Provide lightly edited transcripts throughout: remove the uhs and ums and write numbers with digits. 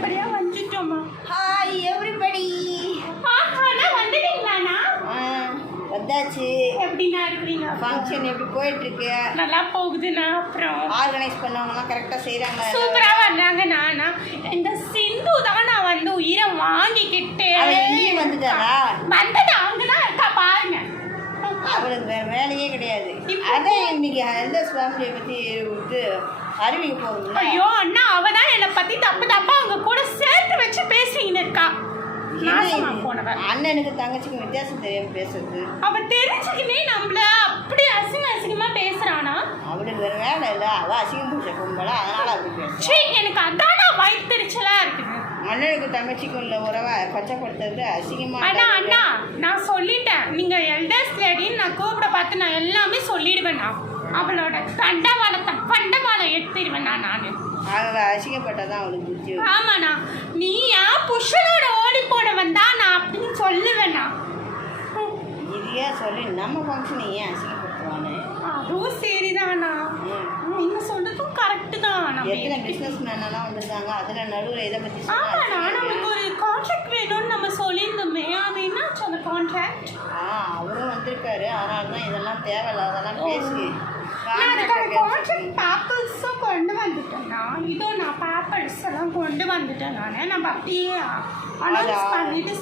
நல்லபடியா வந்துட்டோமா? Hi everybody. ஆஹானா வந்துட்டீங்களாண்ணா? வந்தாச்சு. எப்படிண்ணா இருக்கிறீங்க? ஃபங்க்ஷன் எப்படி போயிட்டு இருக்கு? நல்லா போகுதுண்ணா. அப்புறம் ஆர்கனைஸ் பண்ணவங்கலாம் கரெக்டாக செய்கிறாங்க. சூப்பராக வர்றாங்க. நானா இந்த சிந்து தான் நான் வந்து உயிரை வாங்கிக்கிட்டு வந்துட்டாரா? வந்தது அவங்க தான் இருக்கா பாருங்க. அவளுக்கு வேற வேலையே கிடையாது. அதான் இன்னைக்கு எல்டர்ஸ் ஃபேமிலியை பற்றி விட்டு அறிவிக்க போகுது. ஐயோ அண்ணா, அவ தான் என்னை பற்றி தப்பு தப்பா அவங்க கூட சேர்த்து வச்சு பேசிக்கின்னு இருக்கா. அண்ணனுக்கு தங்கச்சிக்கு வித்தியாசம் தெரியாம பேசுறது. அவ தெரிஞ்சுக்கினே நம்மள அப்படி அசிங்கமா பேசுறானா? அவளுக்கு வேற வேலை இல்ல, அவ அசிங்கம் பிடிச்ச கும்பலா, அதனால அப்படி பேசுறா. எனக்கு அதானா வயிற்றுச்சலா இருக்குது. அண்ணனுக்கு தங்கச்சிக்கு உள்ள உறவை கொச்சப்படுத்துறது அசிங்கமா. அண்ணா நான் சொல்லிட்டேன், நீங்க எல்டர்ஸ் லேடின்னு நான் கூப்பிட பார்த்து நான் எல்லாமே சொல்லிடுவேன். அவளோட பண்டவாளம் எடுத்துடுவேன் நான். அவ அசிங்கப்பட்டதான் அவளுக்கு புரிஞ்சு. ஆமாண்ணா, நீ ஏன் புருஷனோட ஓடி போனவன் தான் நான் அப்படின்னு சொல்லுவேண்ணா. இதையே சொல்லி நம்ம ஃபங்க்ஷனை ஏன் அசிங்கப்படுத்துவானு? அதுவும் சரிதாண்ணா, நீங்க சொல்றதும் கரெக்டு தான். எத்தனை பிஸ்னஸ் மேனெல்லாம் வந்திருக்காங்க, அதில் நடுவில் இதை பற்றி. ஆமாண்ணா, நமக்கு ஒரு கான்ட்ராக்ட் வேணும்னு நம்ம சொல்லியிருந்தோமே, அது என்னாச்சு அந்த கான்ட்ராக்ட்? அவரும் வந்திருக்காரு, அதனால தான் இதெல்லாம் தேவையில்லாதெல்லாம் பேசி பேப்பர்ஸும் கொண்டு வந்துட்டேன்னா, இதோ நான் பேப்பர்ஸ் எல்லாம் கொண்டு வந்துட்டேன். நம்ம அப்படியே அனௌன்ஸ் பண்ணிட்டு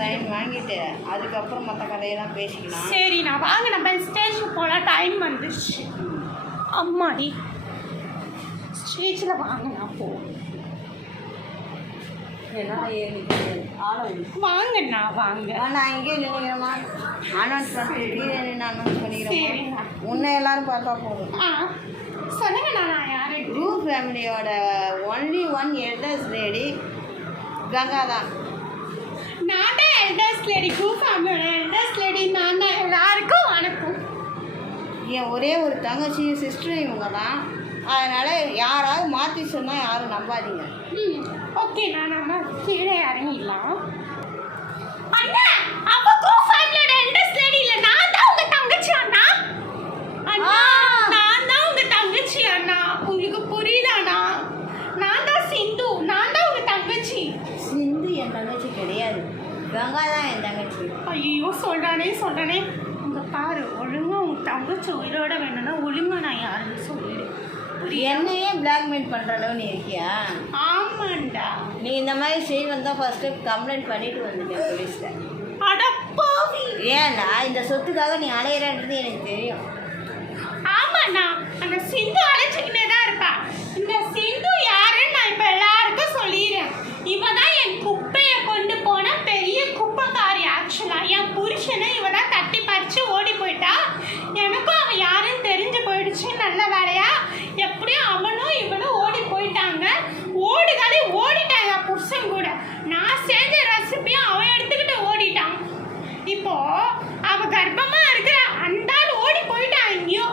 சைன் வாங்கிட்டு அதுக்கப்புறம் மற்ற கதையெல்லாம் பேசிக்கலாம். சரி, நான் வாங்க நம்ம ஸ்டேஜுக்கு போகலாம், டைம் வந்துருச்சு. அம்மாடி, ஸ்டேஜில் வாங்க, நான் போவேன். வாங்கண்ணா வாங்க. நான் இங்கே நினைக்கிறேம்மா, அனௌன்ஸ் பண்ணிட்டு அனௌன்ஸ் பண்ணிக்கிறேன். முன்னே எல்லாரும் பார்த்தா போதும். சொல்லுங்கண்ணா, நான் யாரு? குரூப் ஃபேமிலியோட only one elders lady Ganga தான். நான் தான் எல்டர்ஸ் லேடி, குரூப் ஃபேமிலியோட எல்டர்ஸ் லேடி நான் தான். எல்லாருக்கும் வணக்கம். என் ஒரே ஒரு தங்கச்சியும் சிஸ்டரும் இவங்க தான். அதனால் யாராவது மாற்றி சொன்னால் யாரும் நம்பாதீங்க. ஓகே, நம்ம கீழே இறங்கிடலாம். அண்ணா, அப்போ குரூப் ஃபேமிலியோட எல்டர்ஸ் லேடி இல்லை, நான் தான் உங்கள் தங்கச்சி அண்ணா. அண்ணா, நான் தான் உங்கள் தங்கச்சி அண்ணா. உங்களுக்கு புரியுதாண்ணா? நான் தான் சிந்து, நான் தான் உங்கள் தங்கச்சி. சிந்து என் தங்கச்சி கிடையாது, கங்கா தான் என் தங்கச்சி. ஐயோ, சொல்கிறானே. உங்கள் பாரு, ஒழுங்காக உங்கள் தங்கச்சி உயிரோட வேணும்னா ஒழுங்காக நான் யாருன்னு சொல்லிடு. என்னையே பிளாக்மெயில் பண்ணுற அளவு நீ இருக்கியா? ஆமாண்டா. நீ இந்த மாதிரி செய்வன் தான் ஃபர்ஸ்ட்டு கம்ப்ளைண்ட் பண்ணிட்டு வந்துட்டேன் போலீஸில். அடப்பாவி, ஏன்னா இந்த சொத்துக்காக நீ அலையிறன்றது எனக்கு தெரியும். ஆமாண்ணா, அந்த சிந்து அழைச்சிக்கிட்டே தான் இருப்பா. இந்த சிந்து யாருன்னு நான் இப்போ எல்லாருக்கும் சொல்லிடுறேன். இவ தான் என் குப்பையை கொண்டு போன பெரிய குப்பைக்காரி. ஆக்சுவலாக என் புருஷனை இவ தான் தட்டி பறித்து ஓடி போயிட்டா. எனக்கும் அவன் யாருன்னு தெரிஞ்சு போயிடுச்சு. நல்ல வேலையா எப்படியும் அவனும் இவனும் ஓடி போயிட்டாங்க. ஓடிட்டாங்க புருஷன் கூட. நான் செஞ்ச ரெசிபியும் அவன் எடுத்துக்கிட்டு ஓடிட்டான். இப்போ அவ கர்ப்பமா இருக்கிற அந்த ஓடி போயிட்டான் எங்கேயோ.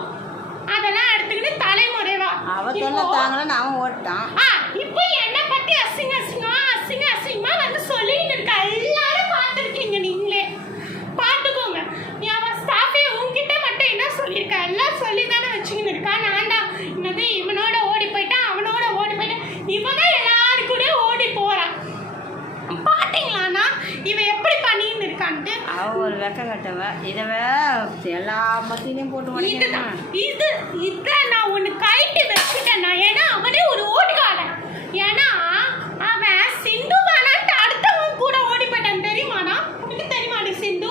அதெல்லாம் எடுத்துக்கிட்டு தலைமுறைவா அவ தொல்லை தாங்கலன்னு அவன் ஓட்டான். இப்போ என்னை பத்தி அசிங்கமா வந்து சொல்லிட்டு இருக்கா. எல்லாரும் பார்த்துருக்கீங்க, நீங்களே பார்த்துக்கோங்க. நீ அவன் ஸ்டாஃபே உங்ககிட்ட மட்டும் என்ன சொல்லியிருக்கா? எல்லாம் சொல்லி தானே வச்சுக்கின்னு இருக்கா. நான் தான் என்னது இவனோட ஓடி போயிட்டான், அவனோட ஓடி போயிட்டான். இவன் தான் எல்லாரு கூட ஓடி போறான். பாத்தீங்களாண்ணா இவன் எப்படி பண்ணின்னு இருக்கான்ட்டு? அவ ஒரு வெக்க கட்டவ. இதை எல்லா மத்தியிலையும் போட்டு இதை நான் ஒன்று கைட்டு வச்சுட்டேன்னா. ஏன்னா அவனே ஒரு ஓடிக்காரன். ஏன்னா அவன் சிந்து வேணான்ட்டு அடுத்தவன் கூட ஓடி போயிட்டான். தெரியுமாண்ணா? உனக்கு தெரியுமாடி சிந்து?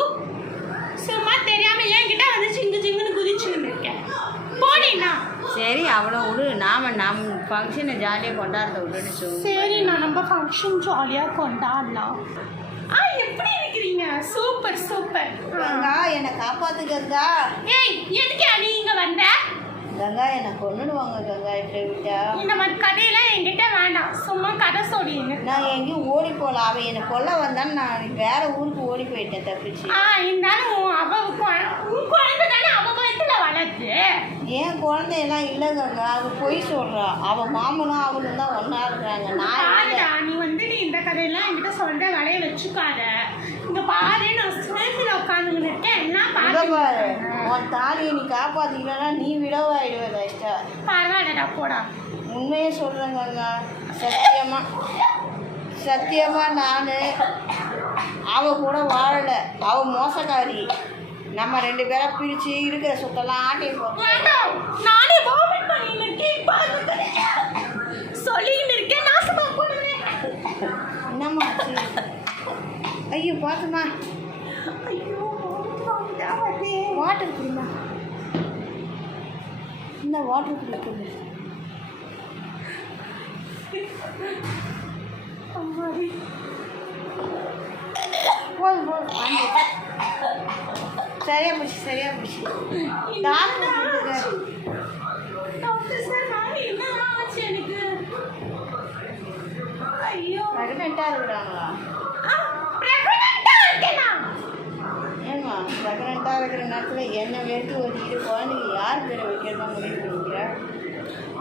சும்மா தெரியாம என்கிட்ட வந்து சிங்குன்னு குதிச்சுன்னு இருக்கேன். போனீண்ணா. சரி, அவ்வளோ விடு. நம்ம ஃபங்க்ஷனை ஜாலியாக கொண்டாடுறத விட்டுன்னு சொல்லு. சரி, நம்ம ஃபங்க்ஷன் ஜாலியாக கொண்டாடலாம். எப்படி இருக்கிறீங்க? சூப்பர். கங்கா, என்னை காப்பாத்து கங்கா. ஏய், எதுக்கு நீங்க வந்த? கங்கா, என்னை கொன்னுடுவாங்க கங்கா இப்படி விட்டா. இந்த மாதிரி கதையெல்லாம் என்கிட்ட வேண்டாம், சும்மா கதை சொல்லிங்க. நான் எங்கேயும் ஓடி போகல. அவன் என்னை கொல்ல வந்தான்னு நான் வேற ஊருக்கு ஓடி போயிட்டேன் தப்பிச்சு. இருந்தாலும் உன் குழந்தை தானே அவ வயசுல வளர்த்து. ஏன் குழந்தையெல்லாம் இல்லை கங்கா, அது பொய் சொல்கிறா. அவன் மாமனும் அவனும் தான் ஒன்றா இருக்கிறாங்க. நீ வந்துட்டு இந்த கதையெல்லாம் என்கிட்ட சொல்ற வேலையை வச்சுக்காத. இங்க பாரு, நான் ஸ்டேஜில் உட்காந்துக்கிட்டு இருக்கேன். என்ன பாரு, உன் தாலியை நீ காப்பாற்றிக்கலன்னா நீ விடவாயிடுவேன். இஷ்டா பரவாயில்லடா, போடா. உண்மையே சொல்கிறேங்க, சத்தியமாக சத்தியமாக நான் அவ கூட வாழலை. அவ மோசக்காரி. நம்ம 2 பேரை பிரித்து இருக்கிற சொத்தெல்லாம் ஆட்டி வேண்டாம், நானே வாமிட் பண்ணிருக்கேன். சொல்லிட்டு இருக்கேன், நாசமா போடுவேன். என்னம்மா ஆச்சு? ஐயோ பார்த்துமா. ஐயோ வாமிட்டா வருதே. வாட்டர் குடிமா. இந்த வாட்டர் குடிக்கிறது. அம்மாடி போதும் போதும் வாங்கி. சரியா போச்சு சரியா போச்சு. டாக்டர் டாக்டர் சார், நான் என்ன ஆச்சு எனக்கு? ஐயோ ப்ரெக்னெண்ட்டாக இருக்கிறாங்களா? பிரெக்னெண்டா இருக்கேனா? ஏம்மா ப்ரெக்னெண்ட்டாக இருக்கிற நேரத்தில் என்ன வெறுத்து ஒதுக்கிட்டு குழந்தைக்கு யார் பேரை வைக்கிறதா முடிவு பண்ணிக்கிறேன்?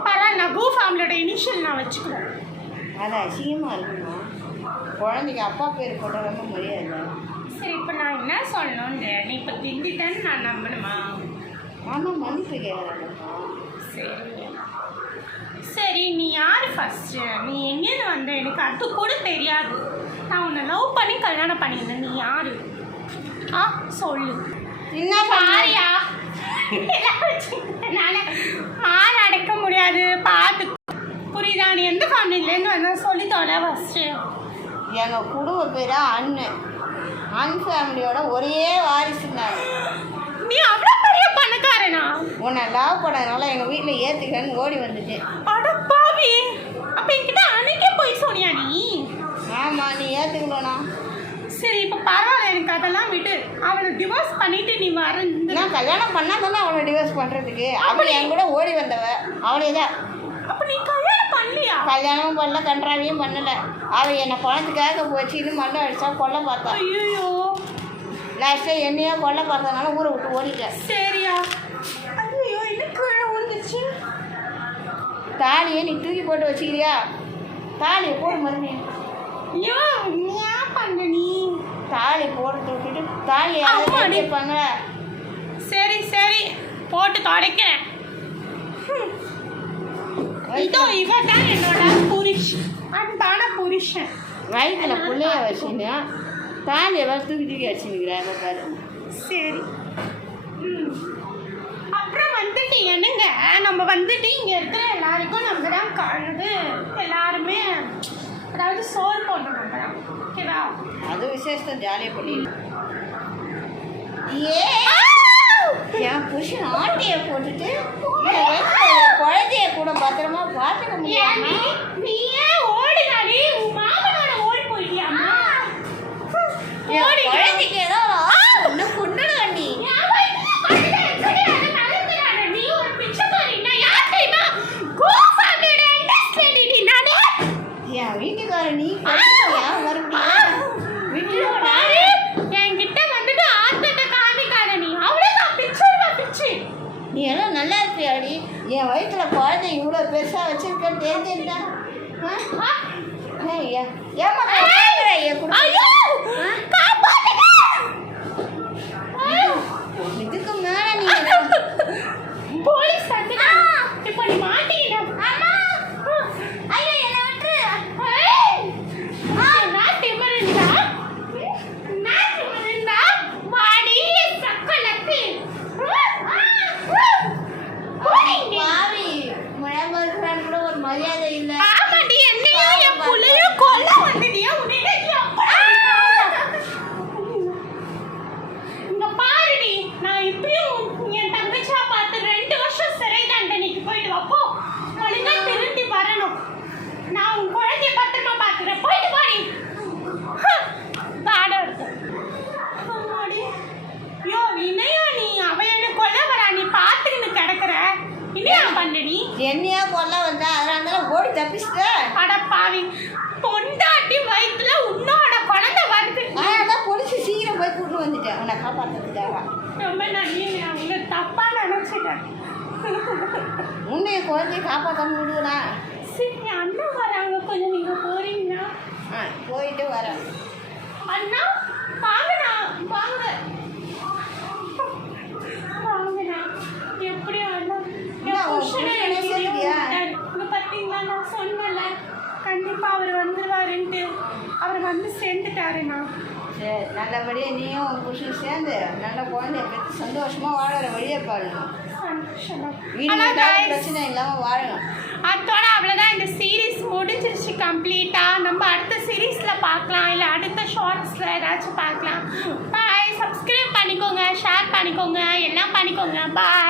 பரவாயில்ல, நான் கோ ஃபேமிலியோட இனிஷியல் நான் வச்சுக்கிறேன். அது அசிங்கமாக இருக்குமா? குழந்தைக்கு அப்பா பேர் போட்ட ரொம்ப மரியாதை. சரி, இப்போ நான் என்ன சொல்லணும்னு நீ இப்போ திண்டிட்டேன்னு நான் நம்பணுமா? ஆமாம், மன்னிப்பு கேட்குறாங்கப்பா. சரி சரி, நீ யார் ஃபஸ்ட்டு? நீ எங்கேருந்து வந்த? எனக்கு அது கூட தெரியாது. நான் உன்னை லவ் பண்ணி கல்யாணம் பண்ணியிருந்தேன். நீ யார்? சொல்லு. என்ன சாரியா, என்னால் மாறு அடைக்க முடியாது. பார்த்து புரியுதா? நீ எந்த ஃபேமிலியிலேருந்து வந்தா சொல்லி தொலை ஃபஸ்ட்டு. எங்கள் குடும்ப பேரா அண்ணன். ஃபேமிலியோட ஒரே வாரிசுனாங்க. நீ அவ்வளோ பெரிய பணக்காரனா? உன்னை லவ் பண்ணதுனால எங்கள் வீட்டில் ஏற்றுக்கன்னு ஓடி வந்துட்டேன். அட பாவி, அப்போ என்கிட்ட அன்னைக்கே போய் சொன்னியா நீ? ஆமாம், நீ ஏற்றுக்கலண்ணா. சரி, இப்போ பரவாயில்ல, எனக்கு அதெல்லாம் விட்டு அவளை டிவோர்ஸ் பண்ணிட்டு நீ வர. நான் கல்யாணம் பண்ணாதானே அவளை டிவோர்ஸ் பண்ணுறதுக்கு. அவளை என் கூட ஓடி வந்தவ அவளே தான். அப்போ நீ கல்யாணம் பண்ணலையா? கல்யாணமும் பண்ணல, கன்றாவையும் பண்ணலை. அவள் என்னை பணத்துக்காக போச்சுன்னு மண்ணை அடித்தா கொல்ல பார்த்தா. ஐயோ, லாஸ்ட்டாக என்னையோ கொல்ல பார்த்ததுனால ஊரை விட்டு ஓடிட்டேன். சரியா? ஐயோ, எனக்கு விழுந்துச்சு. தாலியை நீ தூக்கி போட்டு வச்சுக்கிறியா? தாலியை போடு மறுபடியும். ஐயோ, நீ ஏன் பண்ண? நீ தாலி போட்டு தூக்கிட்டு தாலியை வைப்பாங்க. சரி சரி, போட்டு தொடக்கிறேன். இதோ இவன் தான் என்னோட புருஷன், அன்பான புருஷன். வயிற்றுல பிள்ளைய வச்சுன்னு தாலியை தூக்கி வச்சுருக்கிறாங்க பாரு. சரி, அப்புறம் வந்துட்டு என்னங்க, நம்ம வந்துட்டு இங்கே இருக்கிற எல்லாருக்கும் நம்ம தான் காணுது. எல்லாருமே அதாவது சோறு போடணும் நம்ம தான். ஓகேவா? அது விசேஷத்தை ஜாலியாக பண்ணி என் புருஷன் ஆட்டையை போட்டுட்டு குழந்தைய கூட பத்திரமா பார்த்துக்க முடியாது. நீ ஏன் ஓடினாடி? உன் மாமனோட ஓடி போயிட்டியாமா? குழந்தைக்கு ஏதோ ஒன்று கொண்டுடுவேன் நீ. நீ ஒரு பிச்சைக்காரி. நான் யார் தெரியுமா? கோ ஃபேமிலியோட அண்டர்ஸ்டாண்டிங். நானே என் வீட்டுக்கார நீ மறுபடியும் பாரு, என்கிட்ட வந்துட்டு ஆத்தத்தை காமிக்காத. நீ அவ்வளோதான், பிச்சைமா பிச்சு. நீ எல்லாம் நல்லா இருப்பியாடி? என் வயிற்றுல குழந்தை இவ்வளோ பெருசாக வச்சிருக்கேன்னு தெரிஞ்சிருந்தா இதுக்கு மேலே நீ போலீஸ் இப்போ நீ மாட்டீங்க. மரியாதை இல்லை. ஆமாடி, என்னையா என் புள்ளையும் கொல்ல வந்துட்டியா? இங்க பாருடி, நான் இப்பயும் என் தங்கச்சியா பார்த்து 2 வருஷம் சிறை தண்டனைக்கு போயிட்டு வப்போ ஒழுங்கா திரும்பி வரணும். நான் உன் குழந்தைய பத்திரமா பார்த்துக்கிறேன். போயிட்டு பாடி பாடம் இருக்கு. அம்மாடி, யோ இணையா, நீ அவ என்ன கொல்ல வரா, நீ பார்த்துக்கின்னு கிடக்குற. இனியா பண்ண நீ என்னையா கொல்ல வந்தா? அதனால ஓடி தப்பிச்சுட்ட. அடப்பாவி, பொண்டாட்டி வயிற்றுல உன்னோட குழந்தை வருது. அதான் பொலிச்சு சீக்கிரம் போய் கூட்டு வந்துட்டேன் உன்னை காப்பாற்றுறதுக்காக. ரொம்ப நன்றி, அவங்க தப்பா நினைச்சிட்டேன். உன்னைய குழந்தைய காப்பாற்றாம விடுவா? சரி, அண்ணா வராங்க, கொஞ்சம் நீங்க போறீங்களா? போயிட்டு வரேன். அண்ணா வாங்கண்ணா, வாங்க வாங்கண்ணா. எப்படி அண்ணா பார்த்தீங்களா? நான் சொன்னல, கண்டிப்பா அவர் வந்துருவாரு. பாயிண்ட்டு அவர் வந்து சேர்ந்துட்டாருண்ணா. சரி, நல்லபடியாக நீயும் உன் புருஷன் சேர்ந்து நல்ல குழந்தைய பெற்று சந்தோஷமாக வாழற வழியை பாருங்க. சந்தோஷமா. வீடு ஆனா வீட்டாவது guys, பிரச்சனை இல்லாமல் வாழணும். அதோட அவ்வளோதான், இந்த சீரீஸ் முடிஞ்சிருச்சு கம்ப்ளீட்டாக. நம்ம அடுத்த சீரீஸில் பார்க்கலாம், இல்லை அடுத்த ஷார்ட்ஸில் ஏதாச்சும் பார்க்கலாம். பாய். சப்ஸ்கிரைப் பண்ணிக்கோங்க, ஷேர் பண்ணிக்கோங்க, எல்லாம் பண்ணிக்கோங்க. பாய்.